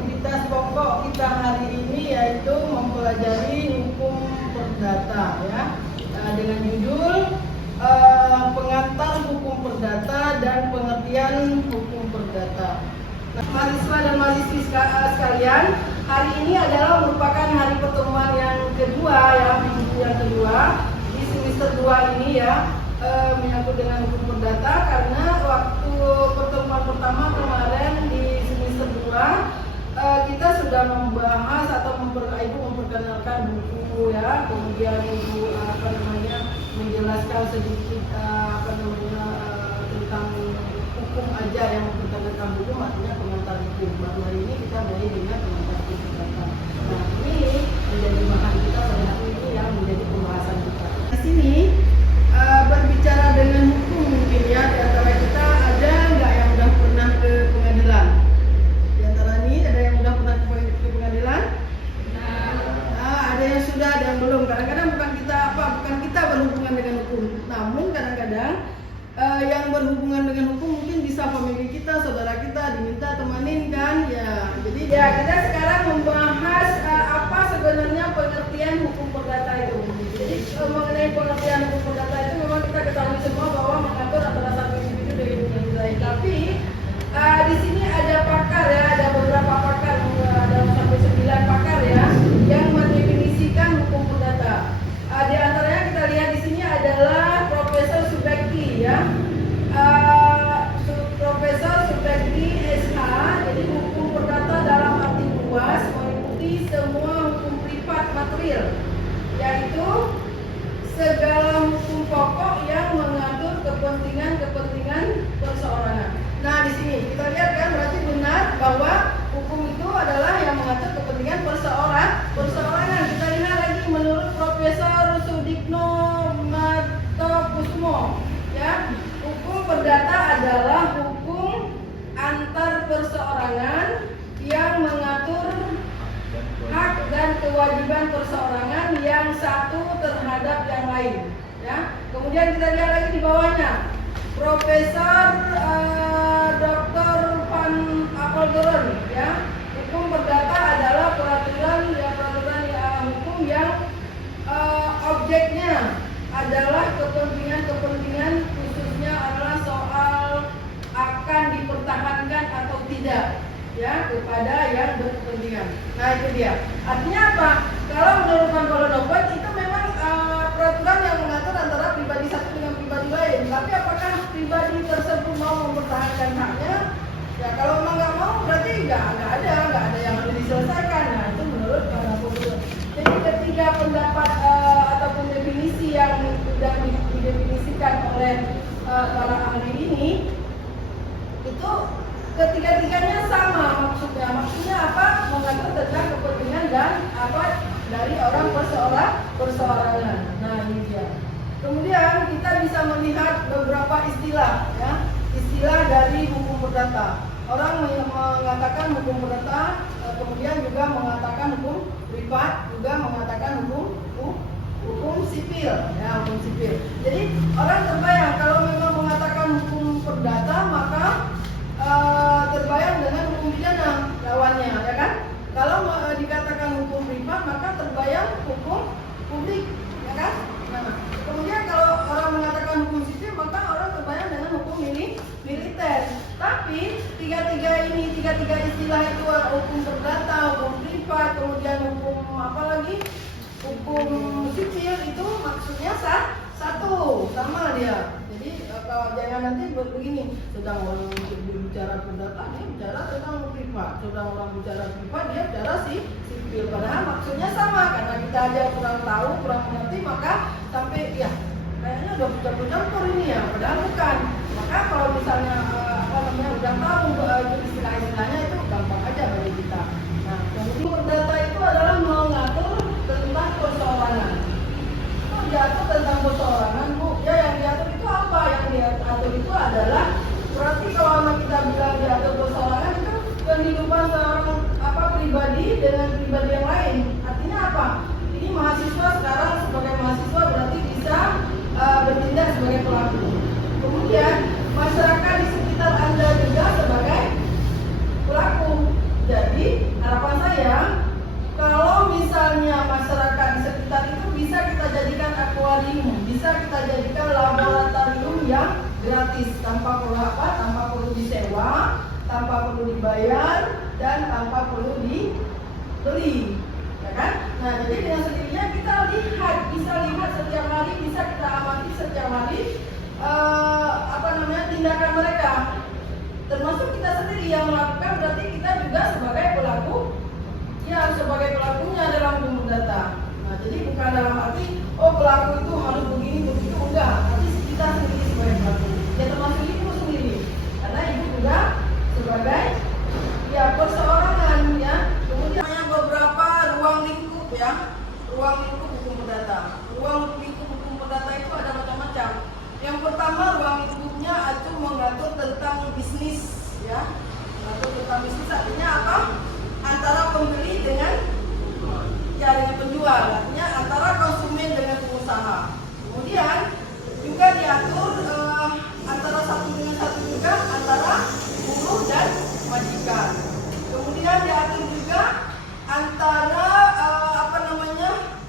aktivitas pokok kita hari ini yaitu mempelajari hukum perdata ya, dengan judul pengantar hukum perdata dan pengertian hukum perdata. Nah, mahasiswa dan mahasiswi sekalian, hari ini adalah merupakan hari pertemuan yang kedua ya, minggu yang kedua di semester 2 ini ya, menyangkut dengan hukum perdata, karena waktu pertemuan pertama kemarin di semester 2 kita sudah membahas atau Ibu memperkenalkan buku ya, kemudian Ibu menjelaskan sedikit tentang hukum aja yang memperkenalkan buku, artinya pengantar hukum. Baru hari ini kita mulai dengan pengantar hukum perdata. Nah, ini menjadi bahan kita pada hari ini yang menjadi pembahasan kita. Di sini berbicara dengan hukum, mungkin ya di antara kita ada nggak yang udah pernah ke pengadilan? Di antara ini ada yang udah pernah ke pengadilan? Ada yang sudah, ada yang belum. Kadang-kadang bukan kita berhubungan dengan hukum, namun kadang-kadang yang berhubungan dengan hukum mungkin bisa famili kita, saudara kita diminta temanin kan ya. Jadi ya kita sekarang membahas apa sebenarnya pengertian hukum perdata itu. Jadi mengenai pengertian hukum perdata itu memang kita ketahui semua bahwa mengatur antara satu individu dengan individu lain. Tapi di sini ada pakar ya, ada beberapa pakar, ada sampai 9 pakar ya yang mendefinisikan hukum perdata. Di antaranya kita lihat di sini adalah Profesor Subekti ya, Profesor Subekti SH. Jadi hukum perdata dalam arti luas meliputi semua hukum privat material, yaitu segala hukum pokok yang mengatur kepentingan perseorangan. Nah, di sini kita lihat kan berarti benar bahwa hukum itu adalah yang mengatur kepentingan perseorangan. Kita lihat lagi menurut Profesor Sudikno Martokusmo ya, hukum perdata adalah hukum antar perseorangan yang mengatur hak dan kewajiban perseorangan yang satu terhadap yang lain ya. Kemudian kita lihat lagi di bawahnya Profesor Dr. Van Apeldoorn ya, hukum perdata adalah peraturan hukum yang objeknya adalah kepentingan khususnya adalah soal akan dipertahankan atau tidak ya kepada yang berkepentingan. Nah, itu dia. Artinya apa? Kalau menurut Van Apeldoorn itu memang peraturan yang mengatur antara pribadi satu dengan pribadi lain. Tapi apakah pribadi tersebut mau mempertahankan haknya? Ya kalau memang nggak mau berarti nggak ada yang harus diselesaikan. Nah, itu menurut Van Apeldoorn. Jadi ketiga pendapat ataupun definisi yang sudah didefinisikan oleh para ahli ini itu ketiga-tiganya sama maksudnya. Maksudnya apa? Mengatur tentang kepentingan dan apa dari orang perseorangan. Nah, ini dia. Kemudian kita bisa melihat beberapa istilah ya, istilah dari hukum perdata. Orang mengatakan hukum perdata, kemudian juga mengatakan hukum privat, juga mengatakan hukum sipil ya, hukum sipil. Jadi orang terbayang kalau memang mengatakan hukum perdata maka terbayang dengan hukum pidana lawannya ya kan. Kalau dikatakan hukum privat maka terbayang hukum publik ya kan. Nah, kemudian kalau orang mengatakan hukum sipil maka orang terbayang dengan hukum militer. Tapi tiga istilah itu, hukum perdata, hukum privat, kemudian hukum apa lagi, hukum sipil, itu maksudnya satu sama dia. Jadi kalau jangan nanti begini, sedang orang berbicara perdata dia bicara tentang privat, sedang orang bicara privat dia bicara sipil. Padahal maksudnya sama, karena kita aja kurang tahu, kurang mengerti, maka sampai ya kayaknya udah campur ini ya, padahal bukan. Maka kalau misalnya udah tahu istilah-istilahnya itu gampang aja bagi kita. Nah, hukum perdata itu adalah mengatur tentang perseorangan. Itu diatur tentang perseorangan, Bu. Ya, yang diatur itu apa? Yang diatur itu adalah berarti kalau kita bilang diatur perseorangan itu kehidupan seorang pribadi dengan pribadi yang lain. Artinya apa? Ini mahasiswa sekarang sebagai mahasiswa berarti bisa bertindak sebagai pelaku. Kemudian masyarakat di sekitar Anda juga sebagai pelaku. Jadi dibayar dan tanpa perlu dibeli, ya kan? Nah, jadi dengan sendirinya kita bisa lihat setiap hari, bisa kita amati setiap hari tindakan mereka. Termasuk kita sendiri yang melakukan, berarti kita juga sebagai pelaku, ya sebagai pelakunya dalam hukum perdata. Nah, jadi bukan dalam arti pelaku itu harus begini begitu, enggak. Tapi kita sendiri sebagai pelaku, ya termasuk ibu sendiri, karena ibu juga sebagai ya perseorangan ya. Kemudian ada beberapa ruang lingkup ya, ruang lingkup hukum perdata. Ruang lingkup hukum perdata itu ada macam-macam. Yang pertama, ruang lingkupnya itu mengatur tentang bisnis ya. Mengatur tentang bisnis artinya apa? Antara pembeli dengan penjual, artinya antara konsumen dengan pengusaha. Kemudian juga diatur antara satu dengan satu, juga antara buruh dan majikan. Kemudian diatur juga antara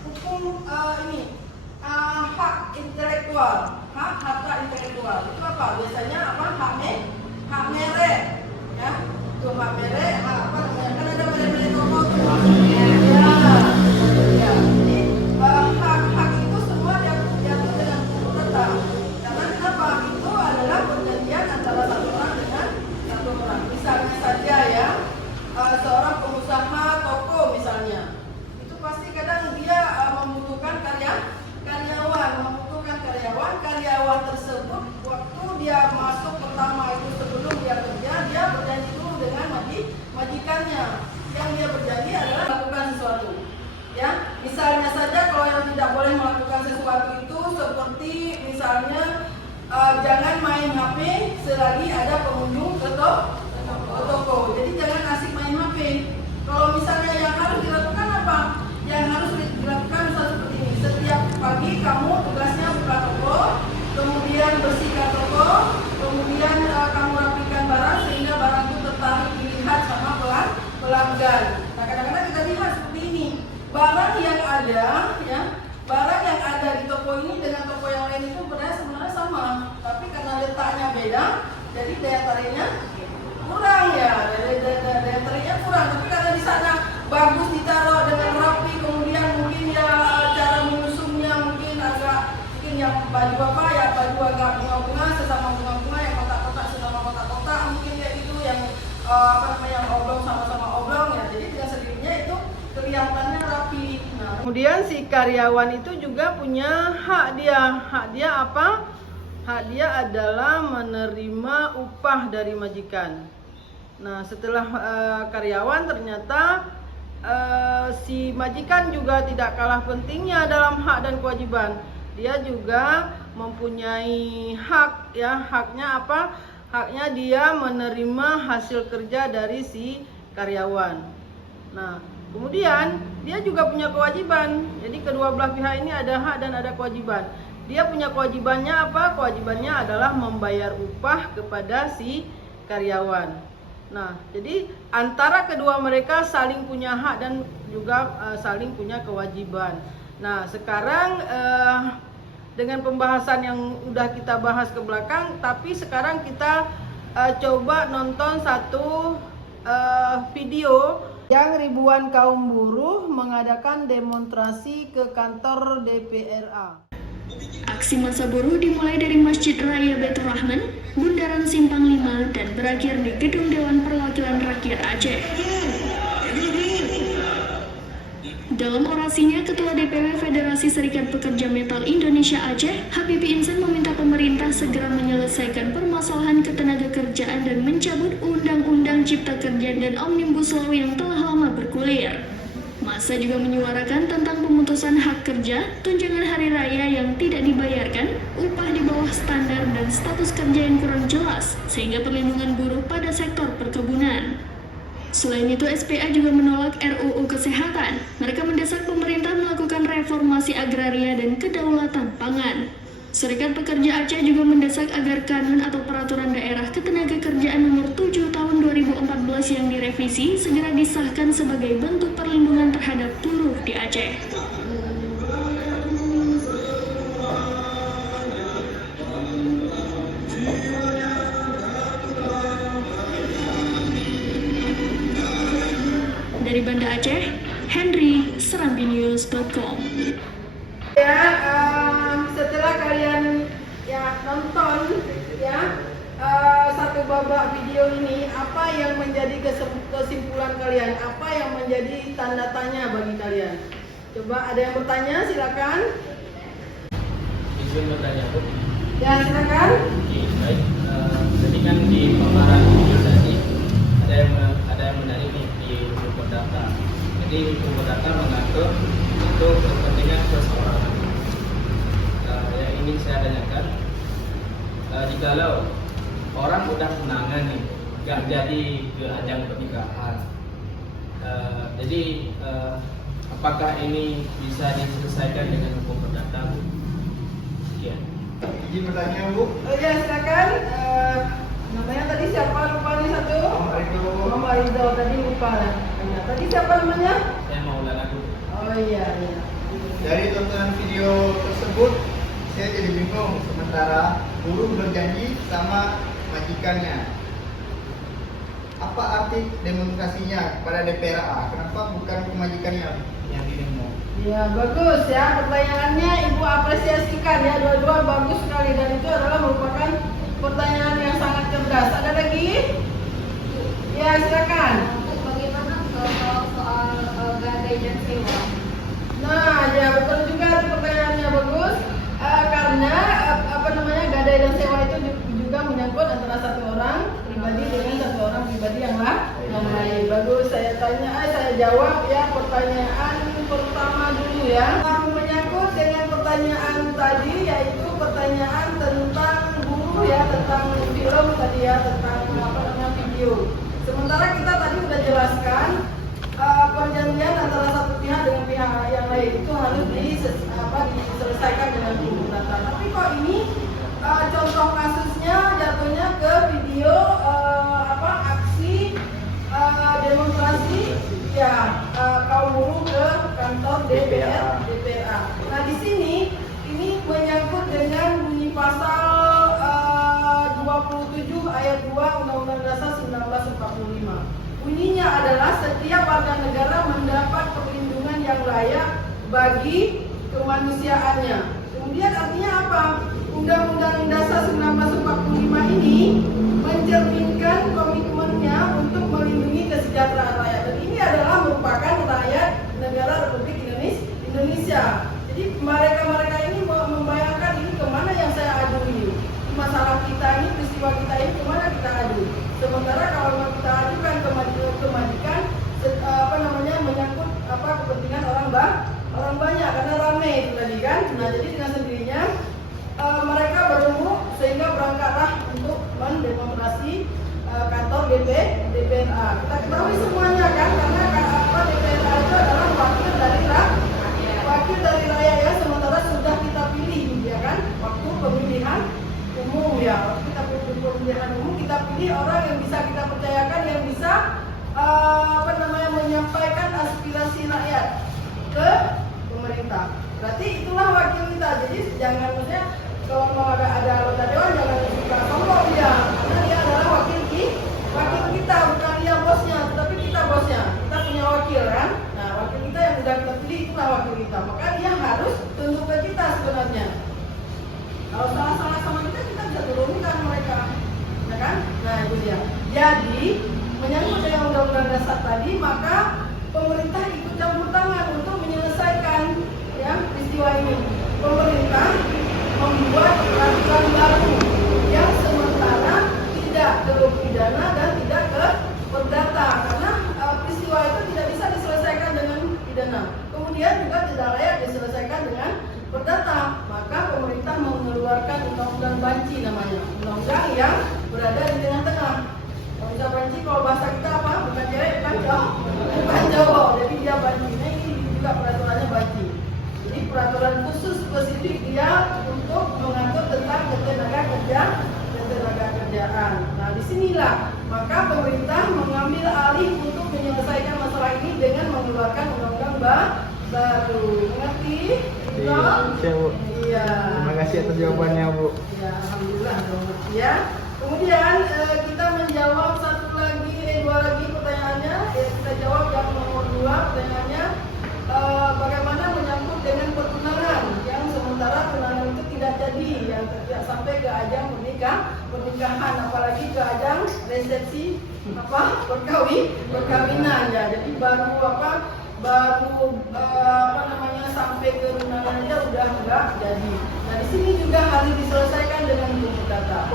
hukum hak intelektual, hak harta intelektual. Itu apa? Biasanya hak merek ya. Itu hak merek, kan ada merek-merek toko tuh. Ya. Jadi hak itu semua diatur dengan hukum perdata. Karena kenapa? Itu adalah perjanjian antara satu orang dengan satu orang. Misalnya saja ya, seorang pengusaha toko misalnya, itu pasti kadang dia membutuhkan karyawan tersebut. Waktu dia masuk pertama itu, sebelum dia kerja, dia berjanji dulu dengan majikannya. Yang dia berjanji adalah melakukan sesuatu. Ya, misalnya saja kalau yang tidak boleh melakukan sesuatu itu seperti misalnya jangan main HP selagi ada pengunjung ke toko. Jadi jangan asik main HP. Kalau misalnya yang harus dilakukan apa? Yang harus dilakukan misalnya seperti ini. Setiap pagi kamu tugasnya buka toko, kemudian bersihkan toko, kemudian kamu rapikan barang sehingga barang itu tertarik dilihat sama pelanggan. Nah, kadang-kadang kita lihat seperti ini. Barang yang ada di toko ini dengan toko yang lain itu sebenarnya sama, tapi karena letaknya beda, jadi daya tariknya kurang ya, daya tariknya kurang. Tapi karena di sana bagus ditaruh dengan rapi, kemudian mungkin ya cara menyusunnya mungkin yang baju apa ya, baju agak bunga-bunga sesama bunga-bunga, yang kotak-kotak sesama kotak-kotak, mungkin kayak gitu, yang oblong sama-sama oblong ya. Jadi dengan sendirinya itu kelihatannya rapi. Nah, kemudian si karyawan itu juga punya hak dia. Hak dia apa? Hak dia adalah menerima upah dari majikan. Nah, setelah karyawan ternyata si majikan juga tidak kalah pentingnya dalam hak dan kewajiban. Dia juga mempunyai hak ya. Haknya apa? Haknya dia menerima hasil kerja dari si karyawan. Nah, kemudian dia juga punya kewajiban. Jadi kedua belah pihak ini ada hak dan ada kewajiban. Dia punya kewajibannya apa? Kewajibannya adalah membayar upah kepada si karyawan. Nah, jadi antara kedua mereka saling punya hak dan juga saling punya kewajiban. Nah, sekarang dengan pembahasan yang udah kita bahas ke belakang, tapi sekarang kita coba nonton satu video yang ribuan kaum buruh mengadakan demonstrasi ke kantor DPRA. Aksi massa buruh dimulai dari Masjid Raya Baitur Rahman, Bundaran Simpang 5, dan berakhir di Gedung Dewan Perwakilan Rakyat Aceh. Dalam orasinya, Ketua DPW Federasi Serikat Pekerja Metal Indonesia Aceh, Habibie Insan, meminta pemerintah segera menyelesaikan permasalahan ketenagakerjaan dan mencabut Undang-Undang Cipta Kerja dan Omnibus Law yang telah lama bergulir. Massa juga menyuarakan tentang pemutusan hak kerja, tunjangan hari raya yang tidak dibayarkan, upah di bawah standar, dan status kerja yang kurang jelas, sehingga perlindungan buruh pada sektor perkebunan. Selain itu, SPA juga menolak RUU Kesehatan. Mereka mendesak pemerintah melakukan reformasi agraria dan kedaulatan pangan. Serikat Pekerja Aceh juga mendesak agar kanun atau peraturan daerah ketenagakerjaan nomor 7 tahun 2014 yang direvisi segera disahkan sebagai bentuk perlindungan terhadap buruh di Aceh. dari Banda Aceh, Henry, serambinews.com. Ya, setelah kalian nonton satu babak video ini, apa yang menjadi kesimpulan kalian? Apa yang menjadi tanda tanya bagi kalian? Coba ada yang bertanya, silakan. Izin bertanya, Bu. Ya, silakan. Oke, baik. Jadi kan di paparan video tadi ada yang menarik nih di hukum perdata. Jadi hukum perdata mengatur untuk kepentingan perseorangan. Yang ingin saya tanyakan, jikalau orang udah tunangan nih, nggak jadi ke ajang pernikahan, jadi apakah ini bisa diselesaikan dengan hukum perdata? Iya. Izin bertanya, Bu. Oh ya, silakan. Namanya tadi siapa? Lupa nih satu. Muhammad Ridho tadi lupa. Tadi siapa namanya? Saya mau laku. Oh iya. Dari tontonan video tersebut, saya jadi bingung. Sementara buruh berjanji sama majikannya. Apa arti demonstrasinya kepada DPRA? Kenapa bukan ke majikannya yang didemo? Ya, bagus ya. Pertanyaannya Ibu apresiasikan ya. Dua-dua bagus sekali dan itu adalah merupakan pertanyaan yang sangat cerdas. Ada lagi? Ya, silakan. Bagaimana kalau soal gadai dan sewa? Nah, ya betul juga pertanyaannya bagus. Karena gadai dan sewa itu juga menyangkut antara satu orang pribadi dengan satu orang pribadi yang lain. Bagus, saya jawab ya pertanyaan pertama dulu ya. Menyangkut dengan pertanyaan tadi yaitu pertanyaan tentang buruh ya, tentang film tadi ya, tentang video. Sementara kita tadi sudah jelaskan perjanjian antara satu pihak dengan pihak yang lain itu harus diselesaikan dengan hukum perdata. Tapi kok ini contoh kasusnya jatuhnya ke video aksi demonstrasi ya kaum buruh ke kantor DPRA. Nah di sini ini menyangkut dengan bunyi pasal 27 ayat 2 Undang-Undang Dasar 1945. Bunyinya adalah setiap warga negara mendapat perlindungan yang layak bagi kemanusiaannya. Kemudian artinya apa? Undang-Undang Dasar 1945 ini mencerminkan komitmennya untuk melindungi kesejahteraan rakyat. Dan ini adalah merupakan rakyat negara Republik Indonesia. Jadi mereka ini membayangkan ini kemana yang saya adu ini. Masalah kita ini, peristiwa kita ini kemana kita adu. Sementara kalau kita adukan ke majikan, menyangkut kepentingan orang banyak karena ramai itu tadi kan. Nah jadi dengan sendirinya mereka bertemu sehingga berangkatlah untuk mendemonstrasi kantor DPRA. Kita ketahui semuanya kan karena DPRA itu adalah wakil dari rakyat ya, sementara sudah kita pilih ya kan waktu pemilihan umum ya, waktu kita pemilihan umum kita pilih orang yang bisa kita percayakan, yang bisa menyampaikan aspirasi rakyat ke pemerintah. Berarti itulah wakil kita. Jadi jangan maksudnya kalau mau ada anggota dewan jangan suka sombong dia, karena dia adalah wakil kita, bukan dia bosnya, tetapi kita bosnya. Kita punya wakil kan. Nah wakil kita yang sudah kita pilih itulah wakil kita. Maka dia harus tunduk ke kita sebenarnya. Kalau salah sama kita bisa turunkan mereka, ya kan? Nah itu dia. Jadi menyangkut dengan undang-undang dasar tadi, maka pemerintah ikut campur tangan untuk menyelesaikan ya peristiwa ini. Pemerintah membuat peraturan baru yang sementara tidak ke pidana dan tidak ke perdata karena peristiwa itu tidak bisa diselesaikan dengan pidana. Kemudian juga tidak layak diselesaikan dengan perdata. Maka pemerintah mengeluarkan undang-undang banci namanya, undang-undang yang berada di tengah-tengah. Undang banci kalau bahasa kita apa? Bukan cewek, bukan cowok. Jadi dia banci. Nah ini juga peraturannya banci. Jadi peraturan khusus spesifik dia untuk mengatur tentang ketenaga kerjaan. Nah disinilah maka pemerintah mengambil alih untuk menyelesaikan masalah ini dengan mengeluarkan undang-undang baru. Mengerti? Iya, Bu. Iya. Terima kasih atas jawabannya, Bu. Ya, alhamdulillah dong ya. Kemudian kita menjawab dua lagi pertanyaannya. Kita jawab yang nomor pertanyaannya bagaimana menyangkut dengan pertunangan yang sementara tunangan itu tidak jadi, yang tidak sampai ke ajang pernikahan, apalagi ke ajang resepsi perkawinan ya. Jadi baru sampai ke tunangan aja udah enggak jadi. Nah di sini juga harus diselesaikan dengan hukum perdata.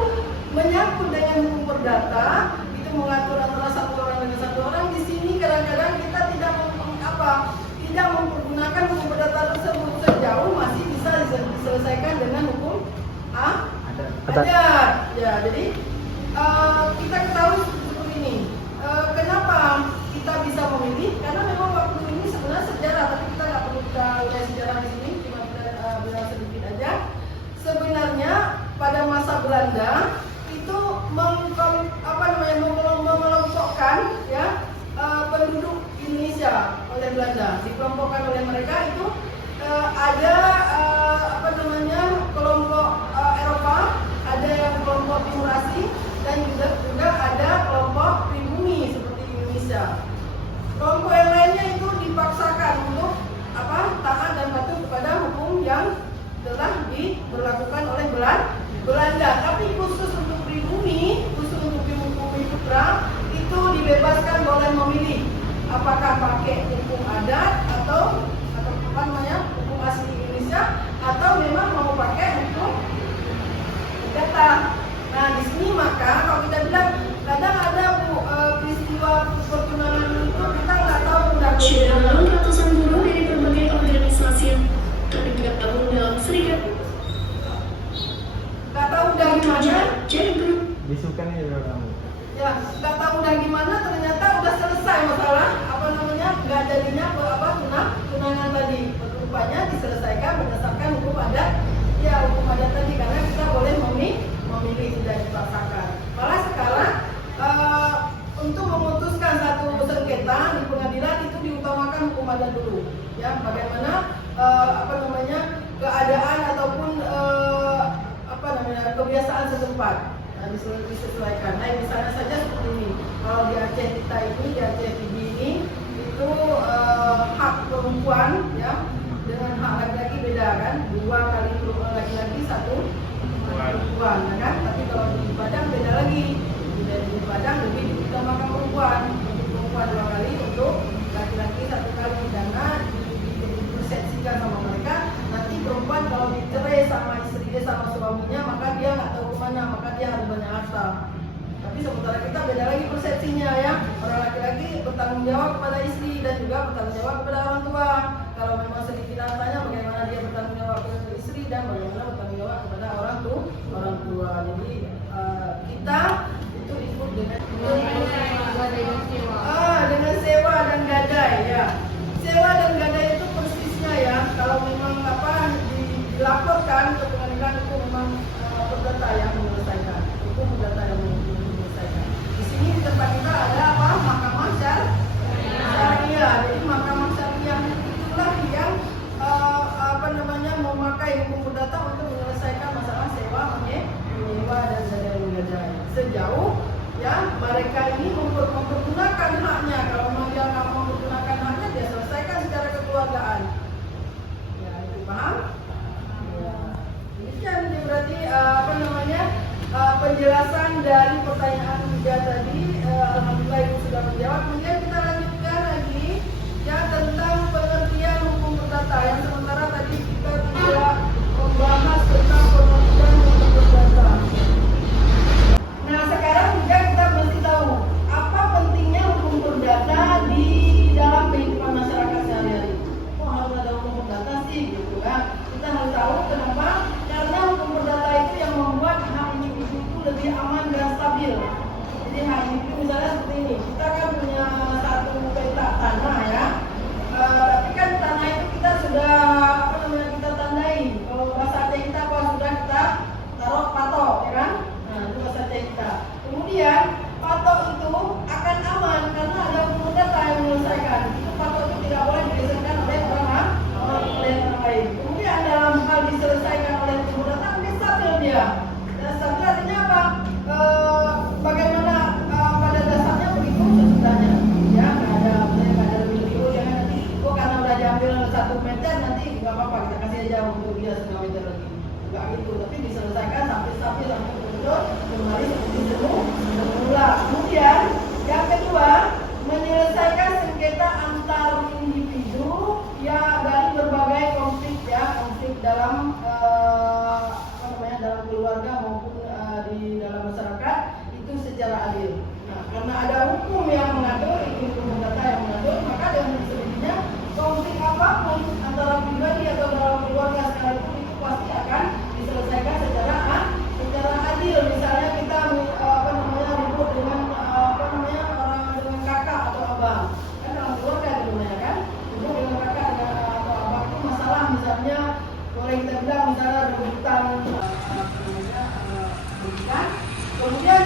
Menyangkut dengan hukum perdata itu mengatur antara satu orang dengan satu orang. Di sini kadang-kadang kita tidak mempergunakan hukum perdata tersebut, sejauh masih bisa diselesaikan dengan hukum adat. Ya, jadi kita ketahui seperti ini. Kenapa kita bisa memilih? Karena memang waktu ini sebenarnya sejarah, tapi kita nggak perlu kita ulas sejarah di sini, cuma kita bilang sedikit aja. Sebenarnya pada masa Belanda itu mengelompokkan ya penduduk Indonesia oleh Belanda, dikelompokkan oleh mereka itu ada kelompok Eropa, ada yang kelompok Timur Asing, dan juga ada kelompok pribumi seperti Indonesia. Kelompok yang lainnya itu dipaksakan untuk taat dan patuh kepada hukum yang telah diberlakukan oleh Belanda. Tapi khusus untuk pribumi, khusus untuk pribumi putra itu dibebaskan boleh memilih apakah pakai hukum adat atau hukum asli Indonesia, atau memang mau pakai hukum perdata. Nah di sini maka kalau kita bilang kadang ada peristiwa pertunangan itu kita nggak tahu Sudah lalu ratusan buruh dari berbagai organisasi yang tergabung dalam serikat nggak tahu dari mana. Disukan ya kamu. Ya, nggak tahu udah gimana, ternyata udah selesai masalah nggak jadinya tunangan tadi. Rupanya diselesaikan berdasarkan hukum adat. Ya, hukum adat tadi, karena kita boleh memilih, tidak dipaksakan. Malah sekarang untuk memutuskan satu sengketa di pengadilan itu diutamakan hukum adat dulu. Ya, bagaimana keadaan ataupun kebiasaan setempat. Disesuaikan. Nah, misalnya saja seperti ini. Kalau di Aceh kita ini, di Aceh PD ini, itu hak perempuan ya dengan hak laki-laki beda kan. 2 kali laki-laki, 1 perempuan, ya kan? Tapi kalau di Padang beda lagi. Di Padang lebih diutamakan perempuan. Untuk perempuan 2 kali, untuk laki-laki 1 kali. Karena dipersepsikan sama mereka, nanti perempuan kalau dicerai sama istrinya sama suaminya, maka dia nggak tahu kemana, maka dia harus banyak harta. Tapi sementara kita beda lagi persepsinya ya. Orang laki-laki bertanggung jawab kepada istri dan juga bertanggung jawab kepada orang tua. Kalau memang sedikit hartanya, bagaimana dia bertanggung jawab kepada istri dan bagaimana bertanggung jawab kepada orang tua. Jadi kita itu ikut dengan sewa dan gadai ya. Sewa dan gadai itu persisnya ya. Kalau memang dilaporkan ke pengadilan itu memang perdata yang menyelesaikan. Hukum perdata yang menyelesaikan. Di sini di tempat kita ada Mahkamah Syariah. Jadi Mahkamah Syariah itulah yang memakai hukum perdata untuk menyelesaikan masalah sewa, menyewa dan gadai. Sejauh ya mereka ini mempergunakan haknya. Kalau memang dia nggak mau menggunakan haknya, dia selesaikan secara kekeluargaan. Ya, itu paham? Ya, ini berarti penjelasan dari pertanyaan 3 tadi. Alhamdulillah itu sudah menjawab. Kemudian kita lanjutkan lagi ya tentang pengertian hukum perdata yang sementara tadi kita tidak membahas tentang pengertian hukum perdata. Nah sekarang juga kita mesti tahu apa pentingnya hukum perdata itu, tapi diselesaikan sampai betul kembali seperti semula. Kemudian yang kedua, menyelesaikan sengketa antar individu ya dari berbagai konflik dalam dalam keluarga maupun di dalam masyarakat itu secara adil. Nah, karena ada hukum yang mengatur, hukum perdata yang mengatur, maka dengan sendirinya konflik apapun antara pribadi atau dalam keluarga sekalipun itu pasti akan diselesaikan secara adil. Misalnya kita ribut dengan dengan kakak atau abang, kan dalam keluarga itu namanya kan, ribut dengan kakak atau abang itu masalah misalnya boleh kita bilang misalnya rebutan kemudian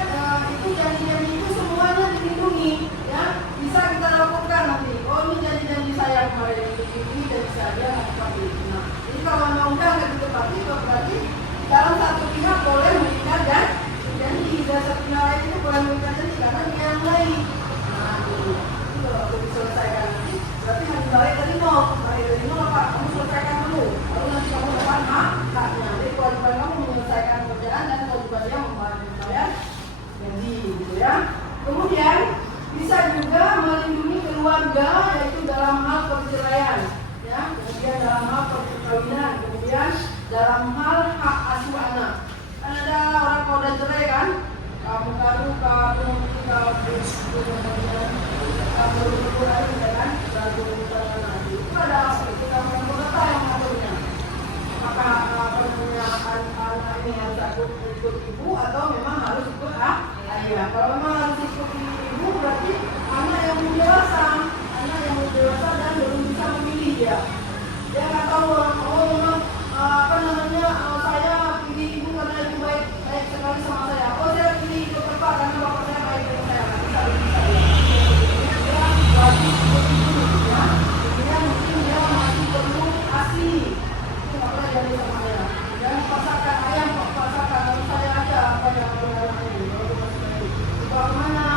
itu janji-janji itu semuanya dilindungi ya, bisa kita lakukan nanti. Oh ini janji-janji saya kemarin ini janji saya nggak tepati. Nah jadi kalau memang udah nggak ditepati berarti dalam satu pihak boleh mengikat dan janji, dan satu pihak lain itu boleh mengikat janji karena dia yang lain. Nah itu kalau diselesaikan nanti berarti harus balik dari nol apa? Kamu selesaikan dulu, baru nanti kamu dapat haknya. Jadi kewajiban kamu menyelesaikan pekerjaan dan kewajiban dia membayar kalian janji gitu ya. Kemudian bisa juga melindungi keluarga yaitu dalam hal perceraian ya, kemudian dalam hal perkawinan, kemudian dalam hal hak asuh anak. Kan ada orang kalau udah cerai kan, kamu baru kamu itu ada itu yang perdata yang mengaturnya. Maka anak ini harus ikut ibu atau memang harus ikut ayah. Kalau memang harus ikut ibu berarti anak yang belum dewasa dan belum bisa memilih dia nggak tahu memang saya pilih ibu karena ibu baik sekali sama saya. Saya pilih ibu bapak karena bapak saya baik dengan saya. Dia wajib ikut ibu ya. Kemudian mungkin dia masih perlu ASI. Itu nggak boleh jadi sama ayah. Dan pasarkan ayam, pasarkan kalau saya ada apa yang ini. Kalau mana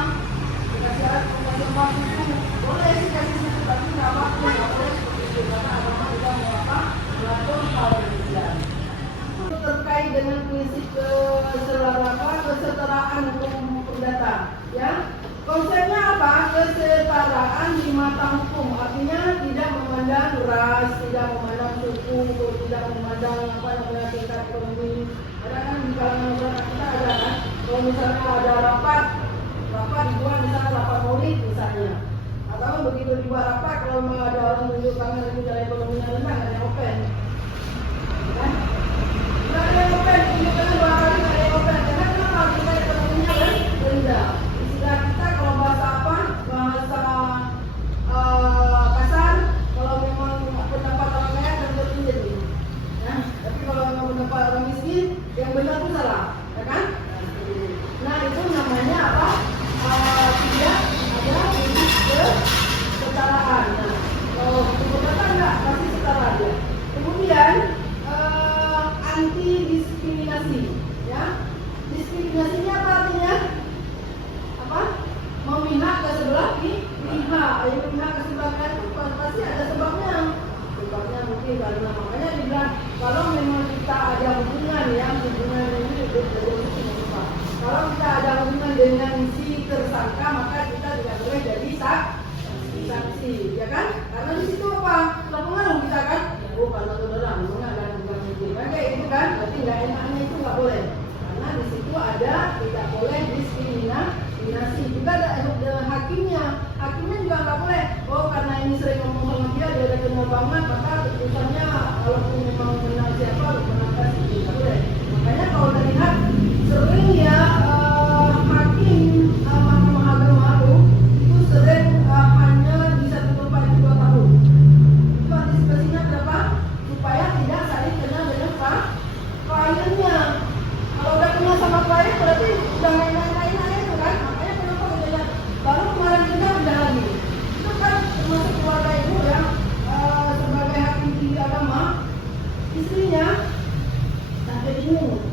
dikasih alat, dikasih uang susu, boleh sih kasih susu tapi nggak apa-apa, nggak boleh seperti itu karena agama juga mau apa? Melakukan hal demikian. Terkait dengan prinsip kesetaraan hukum perdata, ya. Konsepnya apa? Kesetaraan di mata hukum, artinya tidak memandang ras, tidak memandang suku, tidak memandang tingkat ekonomi. Ada kan di kalangan masyarakat kita ada kan, kalau misalnya ada rapat dibuat misalnya rapat maulid misalnya, atau begitu dibuat rapat kalau memang ada orang menunjuk tangan secara ekonominya rendah ada yang open, kan? Nggak ada yang open, tunjukkan dua kali nggak ada yang open, karena kenapa? Tingkat ekonominya rendah. Istilah kita kalau bahasa kasar, kalau memang pendapat orang kaya dan tertinggi, ya. Tapi kalau memang pendapat orang miskin, yang benar itu salah, ya kan? Nah itu namanya apa? Tidak ada prinsip kesetaraan. Nah, kalau perdata enggak pasti setara aja. Kemudian anti diskriminasi, ya. Diskriminasinya apa artinya? Apa? Memihak ke sebelah pihak. Memihak ke sebelah pihak itu pasti ada sebabnya. Sebabnya mungkin karena makanya dibilang kalau memang kita ada hubungan ini kalau kita ada hubungan dengan si tersangka maka kita tidak boleh jadi saksi, ya kan? Karena di situ apa? Terpengaruh kita kan? Oh kalau saudara memang ada hubungan itu, kayak itu kan? Berarti nggak enaknya itu nggak boleh. Karena di situ ada tidak boleh diskriminasi. Juga ada hakimnya juga nggak boleh. Oh karena ini sering ngomong sama dia udah kenal banget, maka keputusannya walaupun memang kenal siapa menangkan itu nggak boleh. Makanya kalau terlihat sering ya hakim Mahkamah Agama itu sering hanya bisa tutup pada 2 tahun. Itu antisipasinya berapa? Supaya tidak saling kenal dengan kliennya. Kalau udah kenal sama klien berarti udah main-main aja itu kan. Makanya kenapa bedanya? Baru kemarin juga udah lagi. Itu kan termasuk keluarga ibu yang sebagai hakim tinggi agama, istrinya sampai bingung.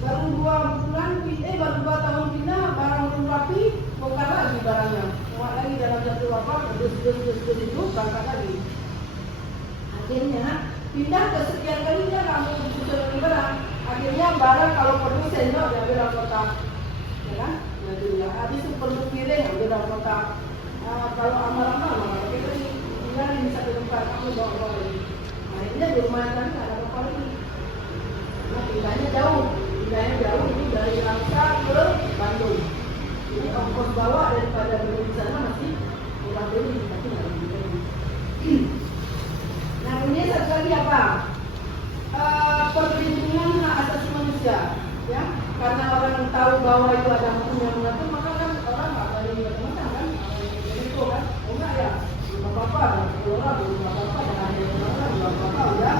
Baru 2 tahun pindah, barang belum rapi, bongkar lagi barangnya. Muat lagi dalam satu dus itu, berangkat lagi. Akhirnya pindah ke sekian kali dia kamu butuh lagi barang. Akhirnya barang kalau perlu sendok diambil dalam kotak, ya kan? Jadi ya, habis itu perlu piring ambil dalam kotak. Kalau amal-amal kita tinggalin di satu tempat, kamu bawa lagi. Nah ini di rumah tadi nggak ada apa lagi. Nah pindahnya jauh ini dari Langsa ke Bandung. Jadi ongkos bawa daripada beli di sana masih kurang beli, tapi nggak beli. Nah ini satu lagi apa? Perlindungan hak asasi manusia, ya. Karena orang tahu bahwa itu ada hukum yang mengatur, maka kan orang nggak berani macam-macam kan? Jadi itu kan, oh enggak ya, belum apa-apa, belum apa-apa, jangan ada orang, belum apa-apa, udah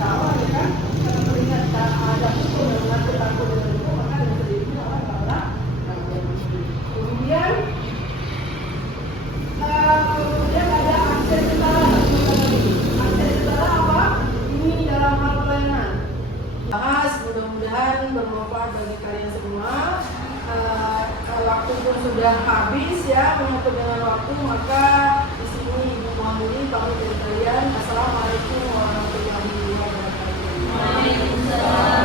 tahu ya kan? Karena melihat ada hukum yang mengatur takut dengan hukum, maka dengan sendirinya orang nggak pernah. Kemudian ada akses setara. Akses setara apa? Ini dalam hal pelayanan. Bahas, mudah-mudahan bermanfaat bagi kalian semua. Waktu pun sudah habis ya, menyatu dengan waktu, maka di sini Ibu mohon diri pamit dari kalian. Assalamualaikum warahmatullahi wabarakatuh. Waalaikumsalam.